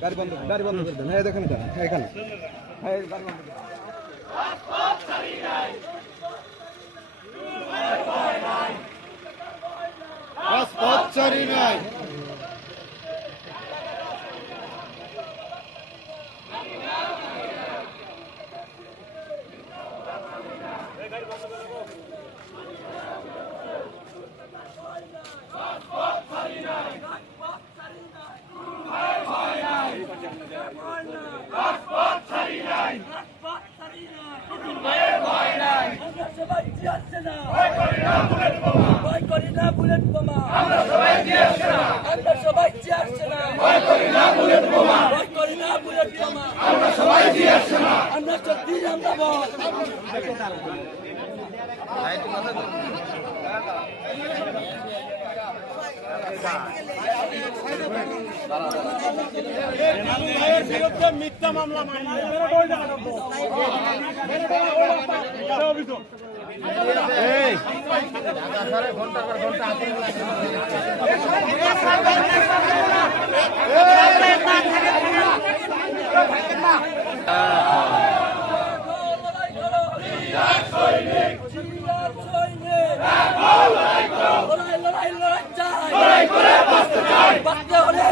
গাড়ি বন্ধ গাড়ি বন্ধ করে দেন হ্যাঁ দেখেন এখানে এখানে হ্যাঁ গাড়ি বন্ধ করে দেন। রাজপথচারী নাই আমরা সবাই জিয়াচ্ছে না ভয় করি না বুলেট বোমা আমরা সবাই জিয়াচ্ছে না? আমরা সবাই জিয়াচ্ছে না? ভয় করি না বুলেট বোমা। ভয় করি না বুলেট বোমা। আমরা সবাই জিয়াচ্ছে না? আমরা সত্যি আমরা বল। লড়াই করো জিয়ার সৈনিক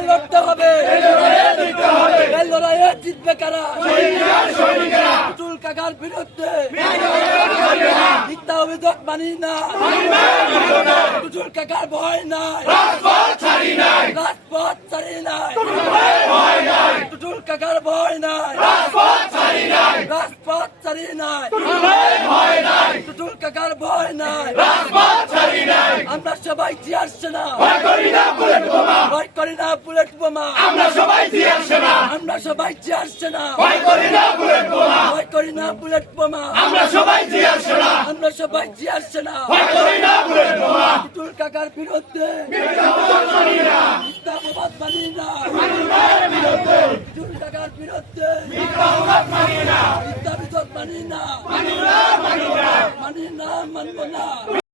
লড়তে হবে লড়াইয়ে জিতবে কারা চুল কাকার বিরুদ্ধে মিথ্যা অভিযোগ মানি কাকার ভয় নাই। রাজপথ ছাড়ি নাই। টুটুল কাকার ভয় নাই। রাজপথ ছাড়ি নাই। টুটুল কাকার ভয় নাই। আমরা সবাই জিয়ার সেনা। ভয় করি না বুলেট বোমা। আমরা সবাই জিয়ার সেনা। আমরা সবাই জিয়ার সেনা ভয় করি না ভয় করি না বুলেট বোমা। আমরা সবাই জিয়ার সেনা আমরা সবাই জিয়ার সেনা ভয় করি না কাকার বিরুদ্ধে। মিথ্যাবাদ মানি না। কাকার বিরুদ্ধে। মিথ্যাবাদ মানি না। মানি না মানব না।